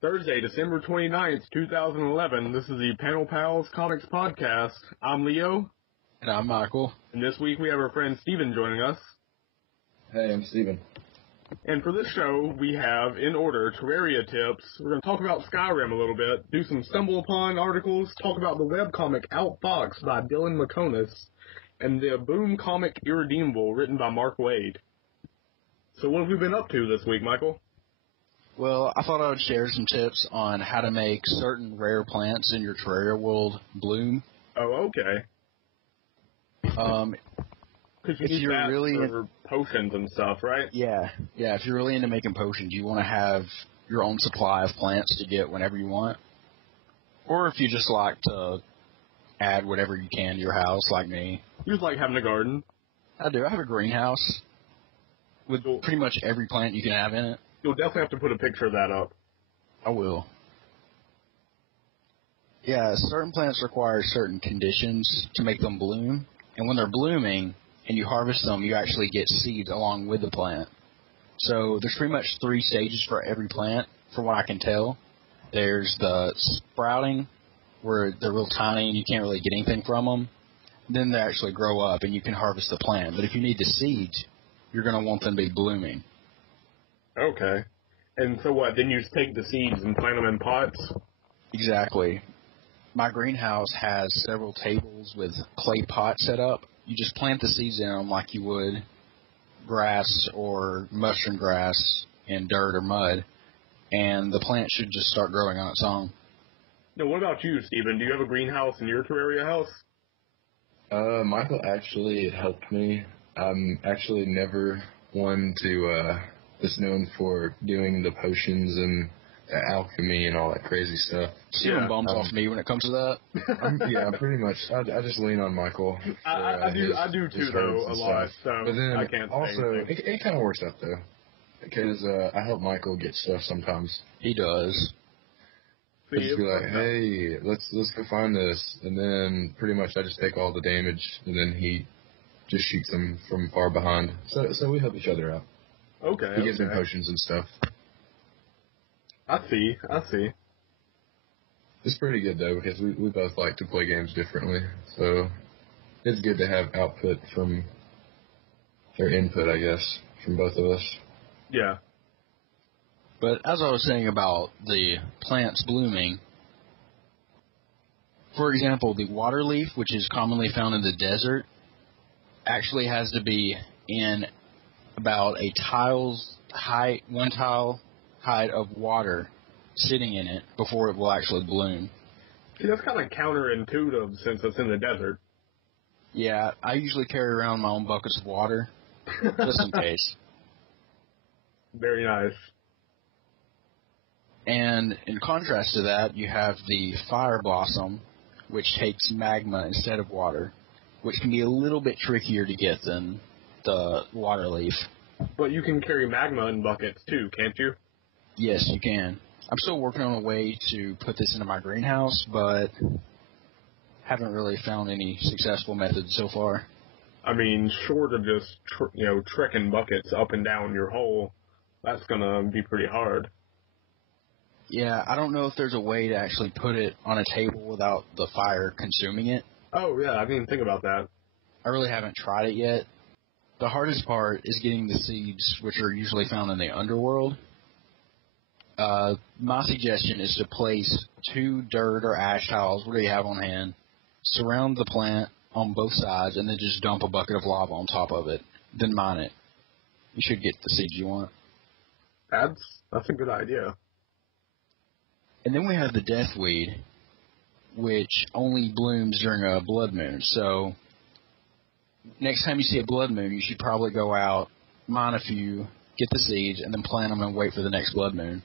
Thursday, December 29th, 2011. This is the Panel Pals Comics Podcast. I'm Leo. And I'm Michael. And this week we have our friend Steven joining us. Hey, I'm Steven. And for this show, we have, in order, Terraria tips. We're going to talk about Skyrim a little bit, do some StumbleUpon articles, talk about the webcomic Outfoxed by Dylan McConis, and the boom comic Irredeemable, written by Mark Waid. So what have we been up to this week, Michael? Well, I thought I would share some tips on how to make certain rare plants in your Terraria world bloom. Oh, okay. Because you need that really for potions and stuff, right? Yeah. If you're really into making potions, you want to have your own supply of plants to get whenever you want. Or if you just like to add whatever you can to your house, like me. You just like having a garden? I do. I have a greenhouse with pretty much every plant you can have in it. You'll definitely have to put a picture of that up. I will. Yeah, certain plants require certain conditions to make them bloom. And when they're blooming and you harvest them, you actually get seeds along with the plant. So there's pretty much 3 stages for every plant, from what I can tell. There's the sprouting, where they're real tiny and you can't really get anything from them. Then they actually grow up and you can harvest the plant. But if you need the seeds, you're going to want them to be blooming. Okay. And so what, then you just take the seeds and plant them in pots? Exactly. My greenhouse has several tables with clay pots set up. You just plant the seeds in them like you would grass or mushroom grass in dirt or mud, and the plant should just start growing on its own. Now, what about you, Stephen? Do you have a greenhouse in your Terraria house? Michael actually helped me. I'm actually never one to, is known for doing the potions and alchemy and all that crazy stuff. Steven bums off me when it comes to that. Pretty much. I just lean on Michael. For, I do too, though, a lot. So but then I can't also, it kind of works out, though. Because I help Michael get stuff sometimes. He does. He'll just be like, hey, let's go find this. And then pretty much I just take all the damage, and then he just shoots them from far behind. So we help each other out. Okay. He gives me potions and stuff. I see. It's pretty good, though, because we both like to play games differently. So it's good to have output from their input, I guess, from both of us. Yeah. But as I was saying about the plants blooming, for example, the water leaf, which is commonly found in the desert, actually has to be in about a one tile height of water sitting in it before it will actually bloom. See, that's kind of counterintuitive since it's in the desert. Yeah, I usually carry around my own buckets of water, just in case. Very nice. And in contrast to that, you have the fire blossom, which takes magma instead of water, which can be a little bit trickier to get than the water leaf. But you can carry magma in buckets too, can't you? Yes, you can. I'm still working on a way to put this into my greenhouse, but haven't really found any successful methods so far. I mean, short of just trekking buckets up and down your hole, that's gonna be pretty hard. Yeah, I don't know if there's a way to actually put it on a table without the fire consuming it. Oh, yeah, I didn't even think about that. I really haven't tried it yet. The hardest part is getting the seeds, which are usually found in the underworld. My suggestion is to place 2 dirt or ash tiles, whatever you have on hand, surround the plant on both sides, and then just dump a bucket of lava on top of it. Then mine it. You should get the seeds you want. That's a good idea. And then we have the deathweed, which only blooms during a blood moon. So next time you see a blood moon, you should probably go out, mine a few, get the seeds, and then plant them and wait for the next blood moon.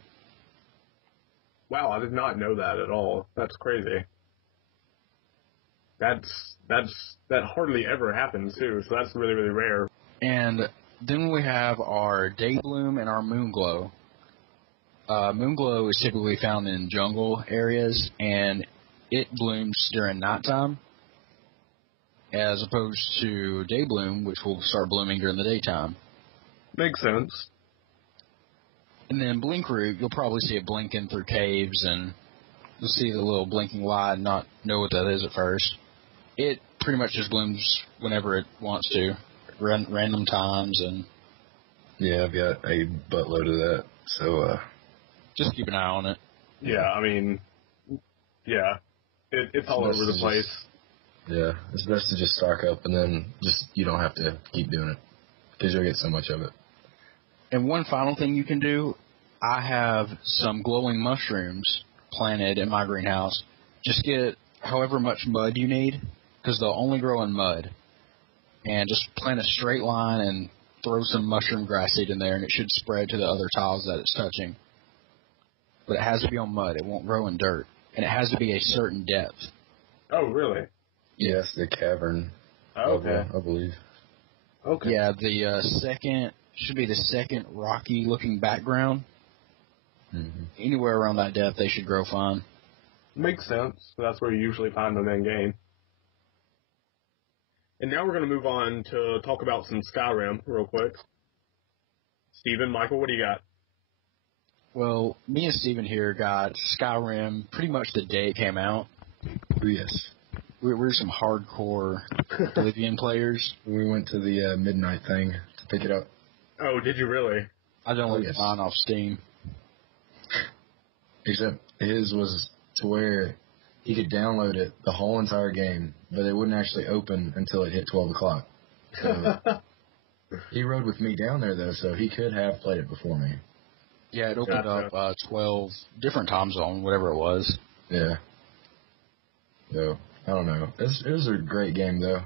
Wow, I did not know that at all. That's crazy. That hardly ever happens too, so that's really, really rare. And then we have our day bloom and our moon glow. Moon glow is typically found in jungle areas, and it blooms during nighttime, as opposed to day bloom, which will start blooming during the daytime. Makes sense. And then Blink Root, you'll probably see it blinking through caves, and you'll see the little blinking light and not know what that is at first. It pretty much just blooms whenever it wants to, random times, and... Yeah, I've got a buttload of that, so, just keep an eye on it. Yeah, I mean, yeah, it's all over the place. Yeah, it's best to just stock up, and then you don't have to keep doing it, because you'll get so much of it. And one final thing you can do, I have some glowing mushrooms planted in my greenhouse. Just get however much mud you need, because they'll only grow in mud. And just plant a straight line and throw some mushroom grass seed in there, and it should spread to the other tiles that it's touching. But it has to be on mud. It won't grow in dirt. And it has to be a certain depth. Oh, really? Yes, the cavern. Okay. I believe. Okay. Yeah, should be the second rocky-looking background. Mm-hmm. Anywhere around that depth, they should grow fine. Makes sense. That's where you usually find them in game. And now we're going to move on to talk about some Skyrim real quick. Steven, Michael, what do you got? Well, me and Steven here got Skyrim pretty much the day it came out. Oh, yes. We're some hardcore Oblivion players. We went to the midnight thing to pick it up. Oh, did you really? I don't like mine off Steam. Except his was to where he could download it, the whole entire game, but it wouldn't actually open until it hit 12 o'clock. So he rode with me down there, though, so he could have played it before me. Yeah, it opened up 12 different time zone, whatever it was. Yeah. So, I don't know. It was a great game, though.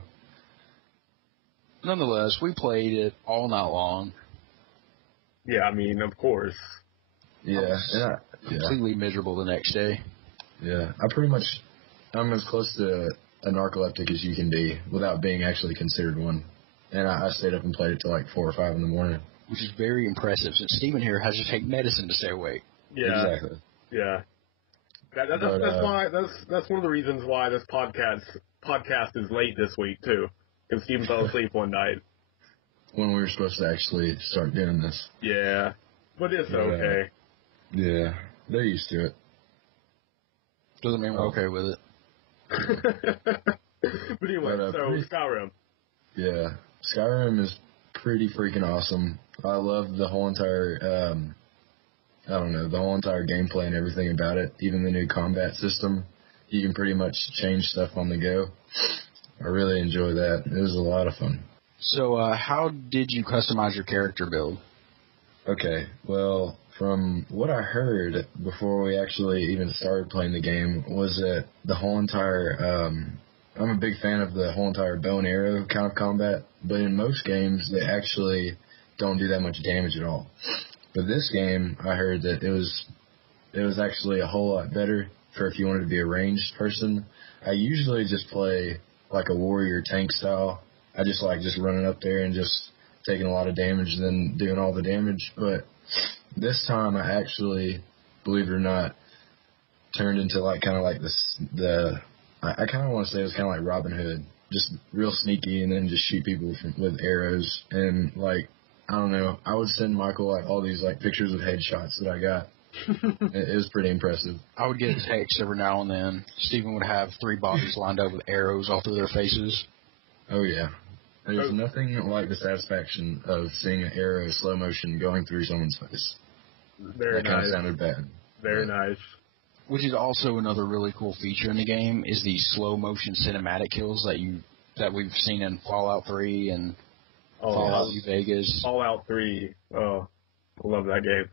Nonetheless, we played it all night long. Yeah, I mean, of course. Yeah. Completely miserable the next day. Yeah. I'm as close to a narcoleptic as you can be without being actually considered one. And I stayed up and played it till like 4 or 5 in the morning. Which is very impressive, since Steven here has to take medicine to stay awake. Yeah. Exactly. Yeah. That's one of the reasons why this podcast is late this week, too. Because Steven fell asleep one night. When we were supposed to actually start doing this. Yeah. But it's okay. Yeah. They're used to it. Doesn't mean we're okay with it. But anyway, Skyrim. Yeah. Skyrim is pretty freaking awesome. I love the whole entire, the whole entire gameplay and everything about it. Even the new combat system. You can pretty much change stuff on the go. I really enjoy that. It was a lot of fun. So, how did you customize your character build? Okay, well, from what I heard before we actually even started playing the game was that the whole entire, I'm a big fan of the whole entire bow and arrow kind of combat, but in most games they actually don't do that much damage at all. But this game, I heard that it was actually a whole lot better for if you wanted to be a ranged person. I usually just play like a warrior tank style. I just like running up there and just taking a lot of damage and then doing all the damage. But this time I actually, believe it or not, turned into like kind of like I kind of want to say it was kind of like Robin Hood, just real sneaky and then just shoot people with arrows. And like, I don't know, I would send Michael like all these like pictures of headshots that I got. It was pretty impressive. I would get a text every now and then. Steven would have 3 bodies lined up with arrows all through their faces. Oh, yeah. There's nothing like the satisfaction of seeing an arrow slow motion going through someone's face. Very nice. That kind of sounded bad. Very nice. Which is also another really cool feature in the game, is the slow motion cinematic kills that we've seen in Fallout 3 and Fallout New Vegas. Fallout 3. Oh, I love that game.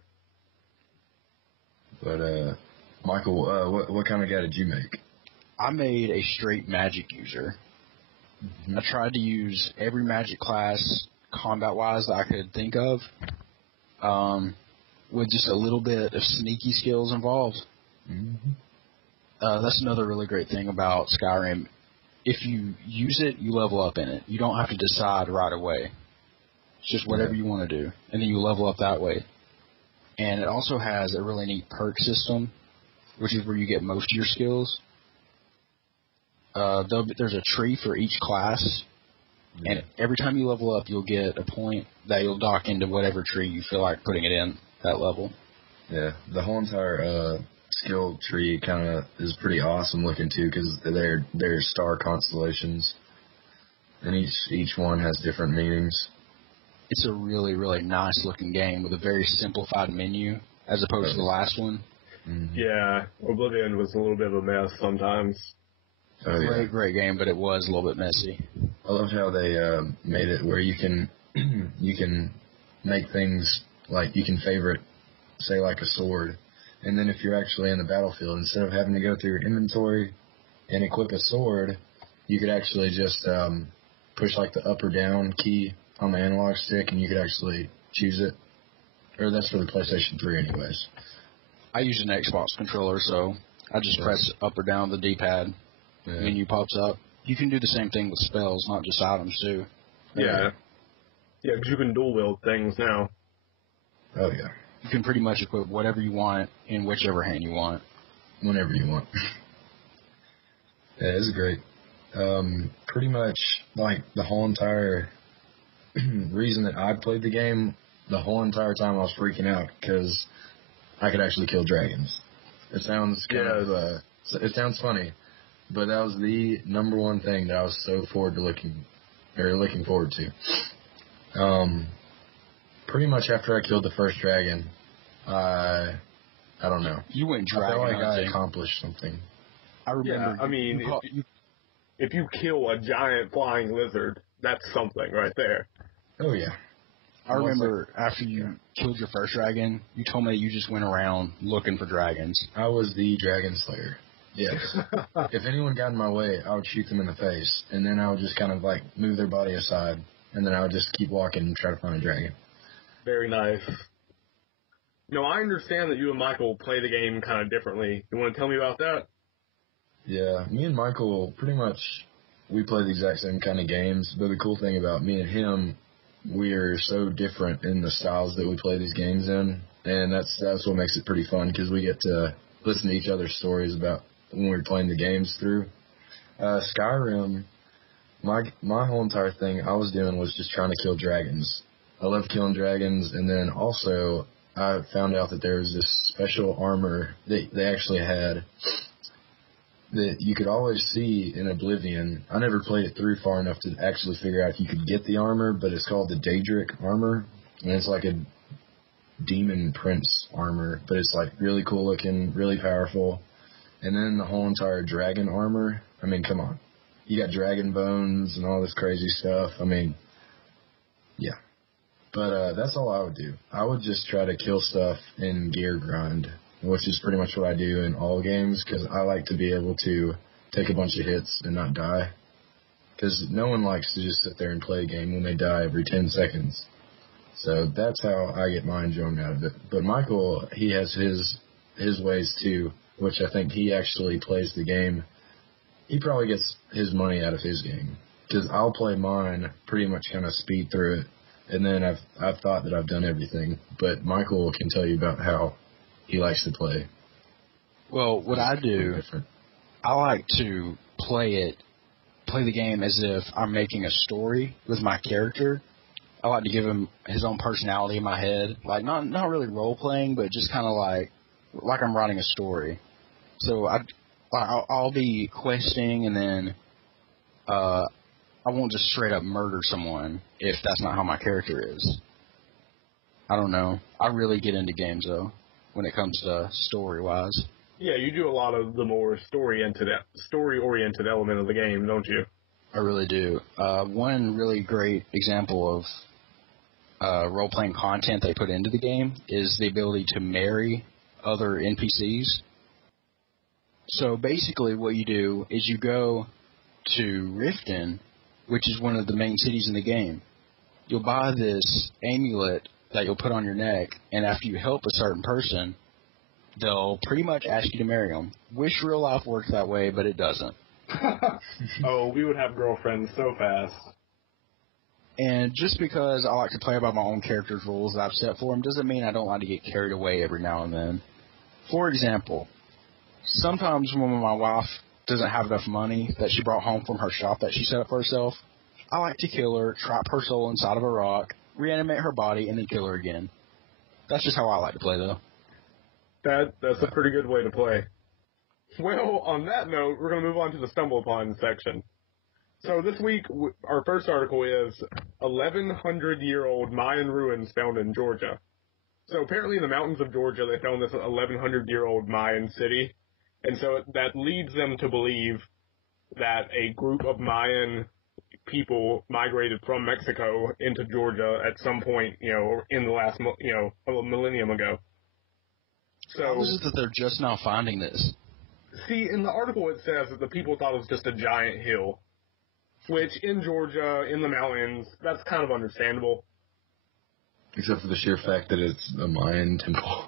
But, Michael, what kind of guy did you make? I made a straight magic user. Mm-hmm. I tried to use every magic class, combat-wise, that I could think of, with just a little bit of sneaky skills involved. Mm-hmm. That's another really great thing about Skyrim. If you use it, you level up in it. You don't have to decide right away. It's just whatever you want to do, and then you level up that way. And it also has a really neat perk system, which is where you get most of your skills. There's a tree for each class, and every time you level up, you'll get a point that you'll dock into whatever tree you feel like putting it in. that level. Yeah, the whole entire skill tree kind of is pretty awesome looking too, because they're star constellations, and each one has different meanings. It's a really, really nice looking game with a very simplified menu as opposed to the last one. Mm-hmm. Yeah, Oblivion was a little bit of a mess sometimes. Oh, yeah. Great game, but it was a little bit messy. I loved how they made it where you can make things like you can favorite, say, like a sword, and then if you're actually in the battlefield, instead of having to go through your inventory and equip a sword, you could actually just push like the up or down key on the analog stick, and you could actually choose it. Or that's for the PlayStation 3 anyways. I use an Xbox controller, so I just press up or down the D-pad. Yeah. Menu pops up. You can do the same thing with spells, not just items, too. Yeah. Yeah, because you can dual wield things now. Oh, yeah. You can pretty much equip whatever you want in whichever hand you want. Whenever you want. Yeah, it's great. Pretty much, like, the whole entire reason that I played the game, the whole entire time I was freaking out, because I could actually kill dragons. It sounds it sounds funny, but that was the number one thing that I was so looking forward to. Pretty much after I killed the first dragon, I don't know. You went dragon I felt like I hunting. accomplished something. I remember. Yeah, I mean, if you kill a giant flying lizard, that's something right there. Oh, yeah. I remember after you killed your first dragon, you told me that you just went around looking for dragons. I was the dragon slayer. Yes. If anyone got in my way, I would shoot them in the face, and then I would just kind of like move their body aside, and then I would just keep walking and try to find a dragon. Very nice. No, I understand that you and Michael play the game kind of differently. You want to tell me about that? Yeah, me and Michael, pretty much, we play the exact same kind of games, but the cool thing about me and him, we're so different in the styles that we play these games in, and that's what makes it pretty fun, because we get to listen to each other's stories about when we're playing the games through. Skyrim, my whole entire thing I was doing was just trying to kill dragons. I love killing dragons, and then also I found out that there was this special armor that they actually had that you could always see in Oblivion. I never played it through far enough to actually figure out if you could get the armor, but it's called the Daedric armor, and it's like a demon prince armor, but it's like really cool looking, really powerful. And then the whole entire dragon armor, I mean, come on. You got dragon bones and all this crazy stuff. I mean, yeah. But that's all I would do. I would just try to kill stuff and gear grind, which is pretty much what I do in all games, because I like to be able to take a bunch of hits and not die. Because no one likes to just sit there and play a game when they die every 10 seconds. So that's how I get my enjoyment out of it. But Michael, he has his ways too, which I think he actually plays the game. He probably gets his money out of his game, because I'll play mine pretty much kind of speed through it, and then I've thought that I've done everything. But Michael can tell you about how he likes to play. Well, what I do, I like to play the game as if I'm making a story with my character. I like to give him his own personality in my head, like not really role playing, but just kind of like I'm writing a story. So I'll be questing, and then I won't just straight up murder someone if that's not how my character is. I don't know. I really get into games though when it comes to story wise. Yeah, you do a lot of the more story-oriented element of the game, don't you? I really do. One really great example of role-playing content they put into the game is the ability to marry other NPCs. So basically what you do is you go to Riften, which is one of the main cities in the game. You'll buy this amulet that you'll put on your neck, and after you help a certain person, they'll pretty much ask you to marry them. Wish real life worked that way, but it doesn't. Oh, we would have girlfriends so fast. And just because I like to play by my own character's rules that I've set for them doesn't mean I don't like to get carried away every now and then. For example, sometimes when my wife doesn't have enough money that she brought home from her shop that she set up for herself, I like to kill her, trap her soul inside of a rock, reanimate her body, and then kill her again. That's just how I like to play, though. That's a pretty good way to play. Well, on that note, we're going to move on to the StumbleUpon section. So this week, our first article is 1,100-year-old Mayan ruins found in Georgia. So apparently in the mountains of Georgia, they found this 1,100-year-old Mayan city. And so that leads them to believe that a group of Mayan people migrated from Mexico into Georgia at some point, in the last, a millennium ago. So, how is it that they're just now finding this? See, in the article it says that the people thought it was just a giant hill, which in Georgia, in the mountains, that's kind of understandable. Except for the sheer fact that it's a Mayan temple.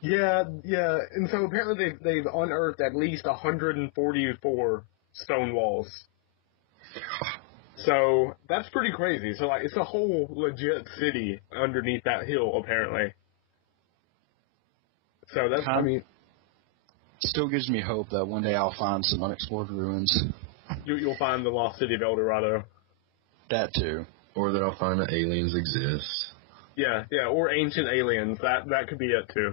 Yeah, and so apparently they've unearthed at least 144 stone walls. So that's pretty crazy. So it's a whole legit city underneath that hill, apparently. So that's, still gives me hope that one day I'll find some unexplored ruins. You'll find the lost city of El Dorado. That too. Or that I'll find that aliens exist. Yeah, or ancient aliens. That could be it too.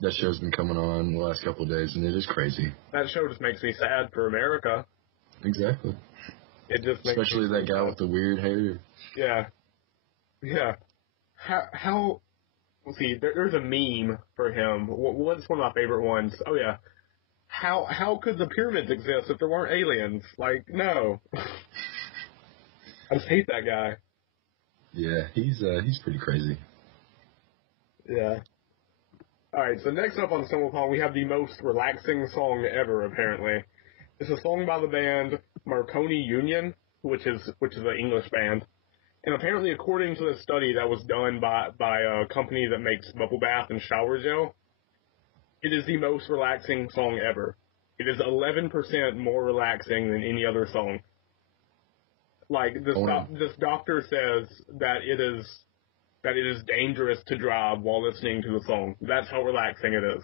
That show's been coming on the last couple of days, and it is crazy. That show just makes me sad for America. Exactly. It just makes especially that guy with the weird hair. Yeah. How? Let's see. There's a meme for him. What's one of my favorite ones? Oh yeah. How could the pyramids exist if there weren't aliens? Like, no. I just hate that guy. Yeah, he's pretty crazy. Yeah. Alright, so next up on StumbleUpon, we have the most relaxing song ever, apparently. It's a song by the band Marconi Union, which is an English band. And apparently, according to the study that was done by a company that makes bubble bath and shower gel, it is the most relaxing song ever. It is 11% more relaxing than any other song. Like, this doctor says that it is dangerous to drive while listening to the song. That's how relaxing it is.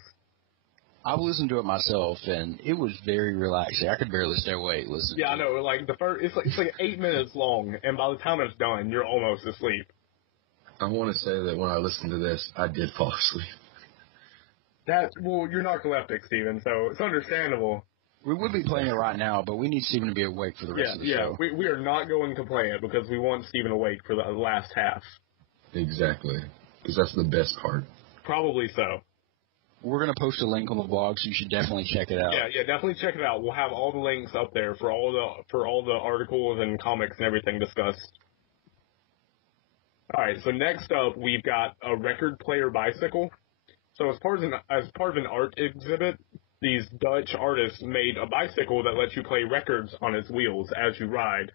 I've listened to it myself, and it was very relaxing. I could barely stay awake listening. Yeah, I know. Like it's like 8 minutes long, and by the time it's done, you're almost asleep. I want to say that when I listened to this, I did fall asleep. Well, you're narcoleptic, Steven, so it's understandable. We would be playing it right now, but we need Steven to be awake for the rest of the show. Yeah, we are not going to play it because we want Steven awake for the last half. Exactly, because that's the best part. Probably so. We're going to post a link on the blog, so you should definitely check it out. Yeah, definitely check it out. We'll have all the links up there for all the articles and comics and everything discussed. All right, so next up we've got a record player bicycle. So as part of an art exhibit, these Dutch artists made a bicycle that lets you play records on its wheels as you ride.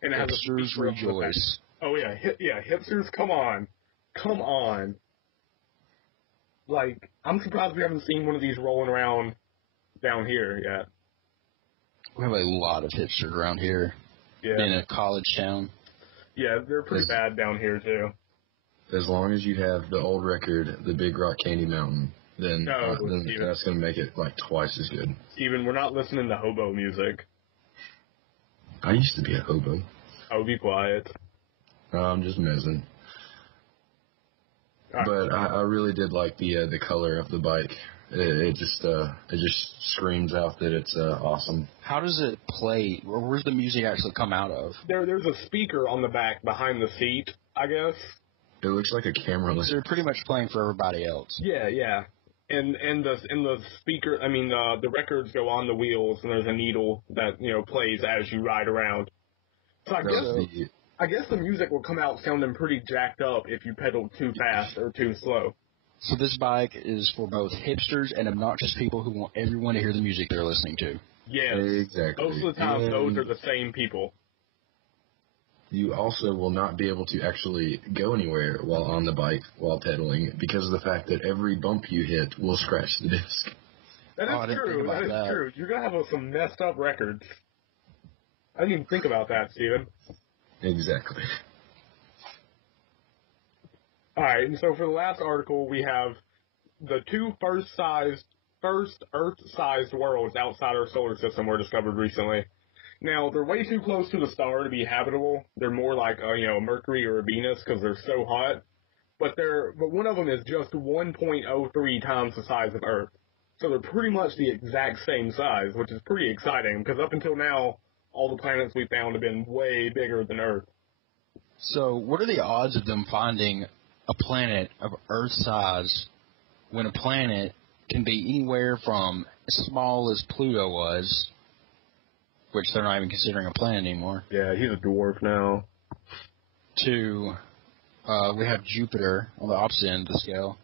And it has hipsters rejoice. Oh yeah, hipsters, come on. Like, I'm surprised we haven't seen one of these rolling around down here yet. We have a lot of hipsters around here. Yeah. In a college town. Yeah, they're pretty bad down here, too. As long as you have the old record, the Big Rock Candy Mountain, then that's going to make it like twice as good. Steven, we're not listening to hobo music. I used to be a hobo. Oh, be quiet. I'm just mezzing. Right. But I really did like the color of the bike. It just screams out that it's awesome. How does it play? Or where's the music actually come out of? There's a speaker on the back behind the seat, I guess. It looks like a camera. So they're pretty much playing for everybody else. Yeah. And the speaker, the records go on the wheels, and there's a needle that plays as you ride around. So I guess the music will come out sounding pretty jacked up if you pedal too fast or too slow. So this bike is for both hipsters and obnoxious people who want everyone to hear the music they're listening to. Yes. Exactly. Most of the time, those are the same people. You also will not be able to actually go anywhere while on the bike, while pedaling, because of the fact that every bump you hit will scratch the disc. That is true. That is true. You're going to have some messed up records. I didn't even think about that, Steven. Exactly. All right, and so for the last article, we have the two first Earth-sized worlds outside our solar system were discovered recently. Now, they're way too close to the star to be habitable. They're more like, Mercury or a Venus because they're so hot. but one of them is just 1.03 times the size of Earth. So they're pretty much the exact same size, which is pretty exciting, because up until now, all the planets we found have been way bigger than Earth. So what are the odds of them finding a planet of Earth size when a planet can be anywhere from as small as Pluto was, which they're not even considering a planet anymore? Yeah, he's a dwarf now. To, we have Jupiter on the opposite end of the scale.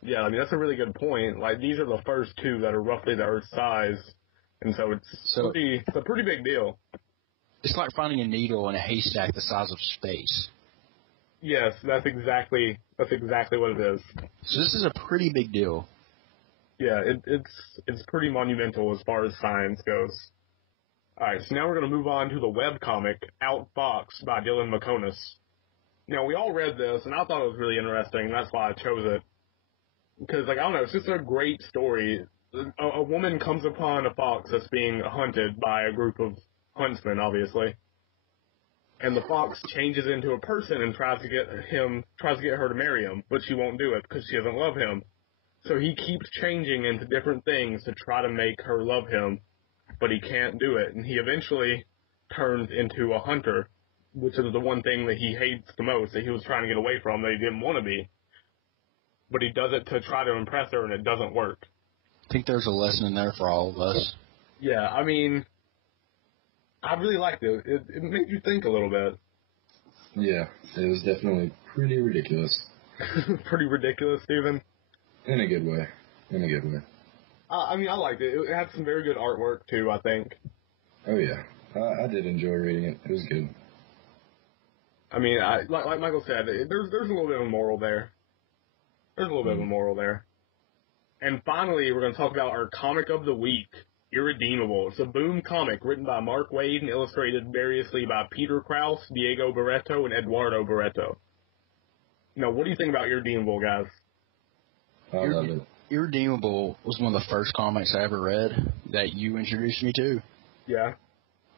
Yeah, I mean, that's a really good point. Like, these are the first two that are roughly the Earth's size, and so it's a pretty big deal. It's like finding a needle in a haystack the size of space. Yes, that's exactly what it is. So this is a pretty big deal. Yeah, it's pretty monumental as far as science goes. Alright, so now we're going to move on to the webcomic, Outfoxed by Dylan McComas. Now, we all read this, and I thought it was really interesting, and that's why I chose it. Because, like, I don't know, it's just a great story. A woman comes upon a fox that's being hunted by a group of huntsmen, obviously. And the fox changes into a person and tries to get her to marry him, but she won't do it because she doesn't love him. So he keeps changing into different things to try to make her love him, but he can't do it. And he eventually turns into a hunter, which is the one thing that he hates the most, that he was trying to get away from, that he didn't want to be. But he does it to try to impress her, and it doesn't work. I think there's a lesson in there for all of us. Yeah, I mean, I really liked it. It made you think a little bit. Yeah, it was definitely pretty ridiculous. Pretty ridiculous, Steven? In a good way. I mean, I liked it. It had some very good artwork, too, I think. Oh, yeah. I did enjoy reading it. It was good. I mean, like Michael said, there's a little bit of a moral there. And finally, we're going to talk about our comic of the week, Irredeemable. It's a Boom comic written by Mark Waid and illustrated variously by Peter Krause, Diego Barreto, and Eduardo Barreto. Now, what do you think about Irredeemable, guys? I love it. Irredeemable was one of the first comics I ever read that you introduced me to. Yeah.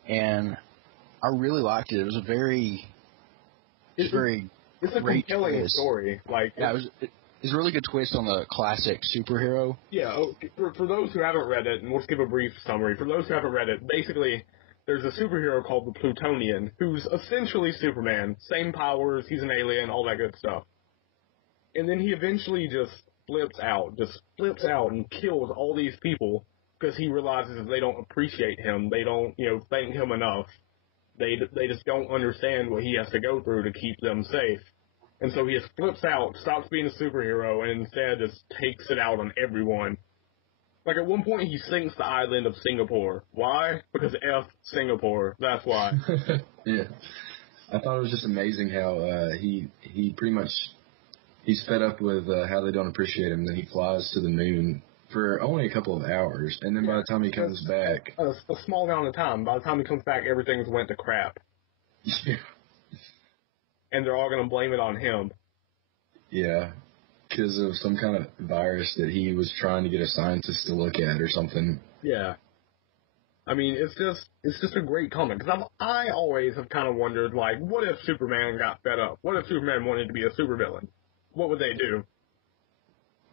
And I really liked it. It was a very... It's a compelling story. Like, yeah, it's a really good twist on the classic superhero. Yeah, for those who haven't read it, and we'll give a brief summary. For those who haven't read it, basically, there's a superhero called the Plutonian, who's essentially Superman. Same powers, he's an alien, all that good stuff. And then he eventually just flips out and kills all these people because he realizes that they don't appreciate him. They don't, thank him enough. They just don't understand what he has to go through to keep them safe. And so he just flips out, stops being a superhero, and instead just takes it out on everyone. Like, at one point, he sinks the island of Singapore. Why? Because F Singapore. That's why. Yeah. I thought it was just amazing how he pretty much, he's fed up with how they don't appreciate him. Then he flies to the moon for only a couple of hours. And then by the time he comes back... A small amount of time. By the time he comes back, everything's went to crap. Yeah. And they're all going to blame it on him. Yeah, because of some kind of virus that he was trying to get a scientist to look at or something. Yeah. I mean, it's just a great comic. Because I always have kind of wondered, like, what if Superman got fed up? What if Superman wanted to be a supervillain? What would they do?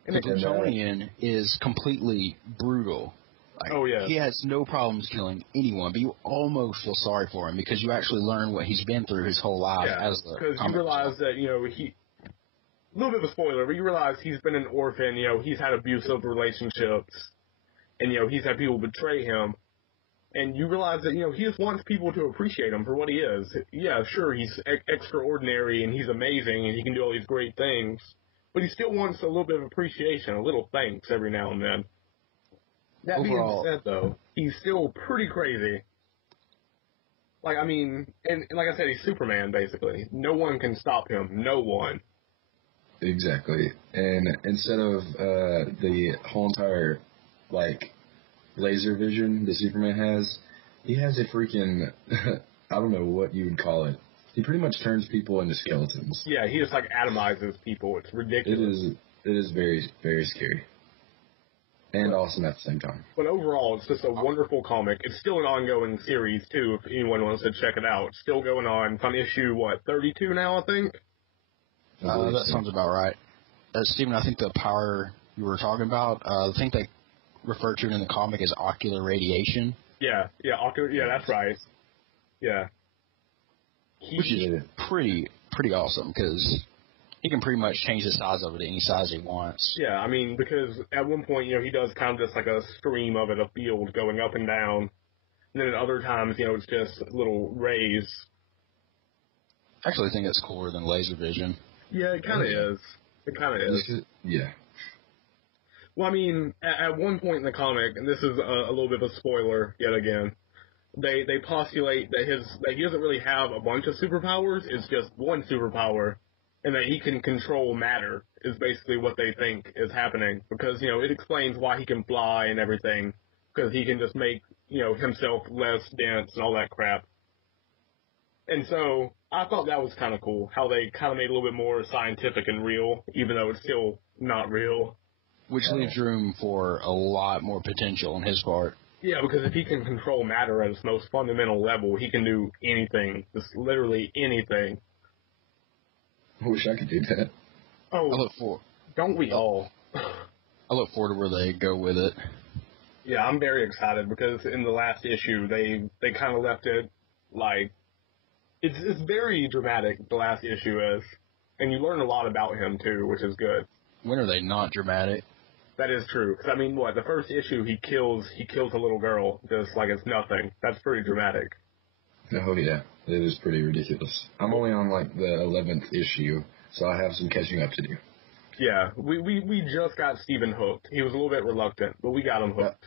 And the Plutonian is completely brutal. Like, oh, yeah. He has no problems killing anyone, but you almost feel sorry for him because you actually learn what he's been through his whole life as the because you realize that, he... A little bit of a spoiler, but you realize he's been an orphan, he's had abusive relationships, and, he's had people betray him, and you realize that, he just wants people to appreciate him for what he is. Yeah, sure, he's extraordinary, and he's amazing, and he can do all these great things, but he still wants a little bit of appreciation, a little thanks every now and then. That being said, though, he's still pretty crazy. Like, I mean, and like I said, he's Superman, basically. No one can stop him. No one. Exactly. And instead of the whole entire, laser vision that Superman has, he has a freaking, I don't know what you would call it. He pretty much turns people into skeletons. Yeah, he just, atomizes people. It's ridiculous. It is very, very scary. And awesome at the same time. But overall, it's just a wonderful comic. It's still an ongoing series, too, if anyone wants to check it out. It's still going on. It's on issue, 32 now, I think? That sounds about right. Stephen, I think the power you were talking about, I think they refer to it in the comic as ocular radiation. Yeah, that's right. Yeah. Which is pretty awesome, because he can pretty much change the size of it any size he wants. Yeah, I mean, because at one point, he does kind of just like a stream of it, a field going up and down. And then at other times, it's just little rays. I actually think it's cooler than laser vision. Yeah, it kind of is. It kind of is. Yeah. Well, I mean, at one point in the comic, and this is a little bit of a spoiler yet again, they postulate that he doesn't really have a bunch of superpowers. It's just one superpower, and that he can control matter is basically what they think is happening. Because it explains why he can fly and everything, because he can just make himself less dense and all that crap. And so I thought that was kind of cool, how they kind of made it a little bit more scientific and real, even though it's still not real. Which leaves room for a lot more potential on his part. Yeah, because if he can control matter at its most fundamental level, he can do anything. Just literally anything. I wish I could do that. Oh, don't we all? I look forward to where they go with it. Yeah, I'm very excited, because in the last issue, they kind of left it like... It's very dramatic, the last issue is. And you learn a lot about him, too, which is good. When are they not dramatic? That is true. Because, I mean, the first issue, he kills a little girl, just like it's nothing. That's pretty dramatic. Oh, yeah. It is pretty ridiculous. I'm only on, the 11th issue, so I have some catching up to do. Yeah, we just got Stephen hooked. He was a little bit reluctant, but we got him hooked.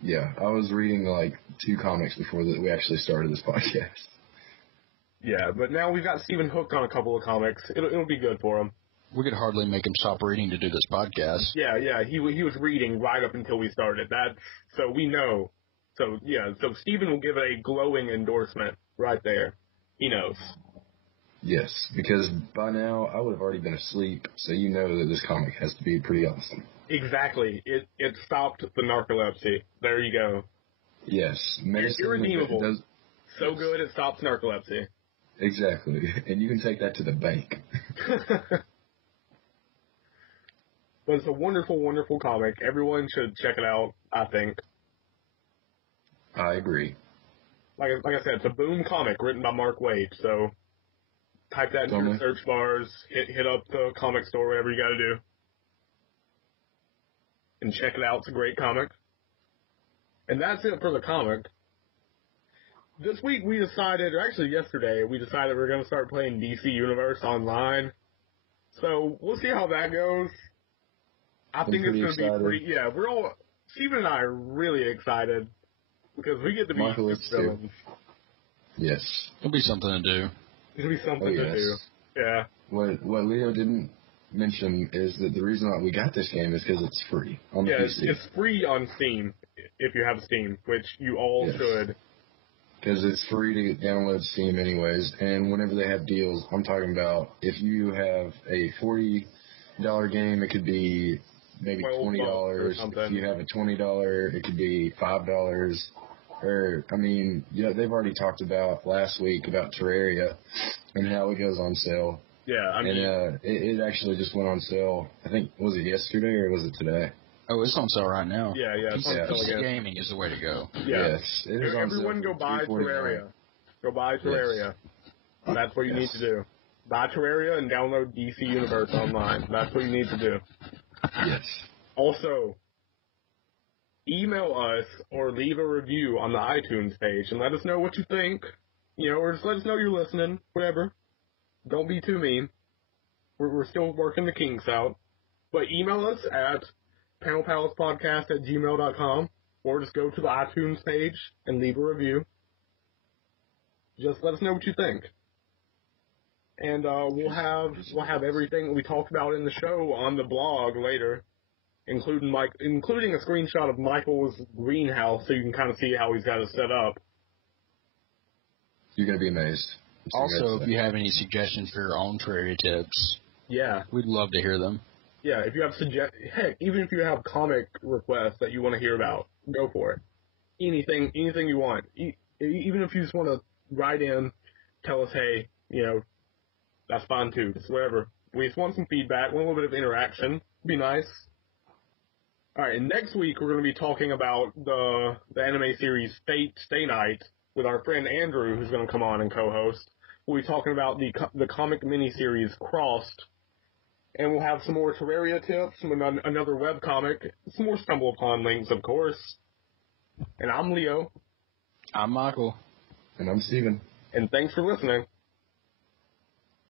Yeah, I was reading, 2 comics before we actually started this podcast. Yeah, but now we've got Stephen hooked on a couple of comics. It'll be good for him. We could hardly make him stop reading to do this podcast. Yeah, he was reading right up until we started. So we know. So Stephen will give it a glowing endorsement right there. He knows. Yes, because by now I would have already been asleep, so you know that this comic has to be pretty awesome. Exactly. It stopped the narcolepsy. There you go. Yes. Irredeemable. So good it stops narcolepsy. Exactly. And you can take that to the bank. But it's a wonderful, wonderful comic. Everyone should check it out, I think. I agree. Like I said, it's a boom comic written by Mark Waid, so type that into your search bars, hit up the comic store, whatever you gotta do. And check it out. It's a great comic. And that's it for the comic. This week we decided, or actually yesterday, we decided we're going to start playing DC Universe online. So we'll see how that goes. I think it's going to be pretty, Steven and I are really excited because we get to be villains. Yes. It'll be something to do. It'll be something to do. Yeah. What Leo didn't mention is that the reason why we got this game is because it's free on the PC. It's free on Steam if you have Steam, which you all should. Because it's free to download Steam anyways, and whenever they have deals, I'm talking about if you have a $40 game, it could be maybe $20. If you have a $20, it could be $5. They've already talked about last week about Terraria and how it goes on sale. Yeah, it actually just went on sale. I think, was it yesterday or was it today? Oh, it's on sale right now. Yeah, it's on sale again. Gaming is the way to go. Yeah. Yes, it is Everyone go buy Terraria. Go buy Terraria. Yes. That's what you need to do. Buy Terraria and download DC Universe online. That's what you need to do. Yes. Also, email us or leave a review on the iTunes page and let us know what you think. Or just let us know you're listening. Whatever. Don't be too mean. We're still working the kinks out. But email us at panelpalacepodcast@gmail.com, or just go to the iTunes page and leave a review. Just let us know what you think. And we'll have everything we talked about in the show on the blog later, including a screenshot of Michael's greenhouse so you can kind of see how he's got it set up. You're going to be amazed. Also, if you have any suggestions for your own Terraria tips, we'd love to hear them. Yeah, if you have even if you have comic requests that you want to hear about, go for it. Anything you want. Even if you just want to write in, tell us, hey, that's fine too. Just whatever We just want some feedback, want a little bit of interaction. Be nice. Alright, and next week we're going to be talking about the anime series Fate Stay Night with our friend Andrew, who's going to come on and co-host. We'll be talking about the comic miniseries Crossed, and we'll have some more Terraria tips, another webcomic, some more StumbleUpon links, of course. And I'm Leo. I'm Michael. And I'm Steven. And thanks for listening.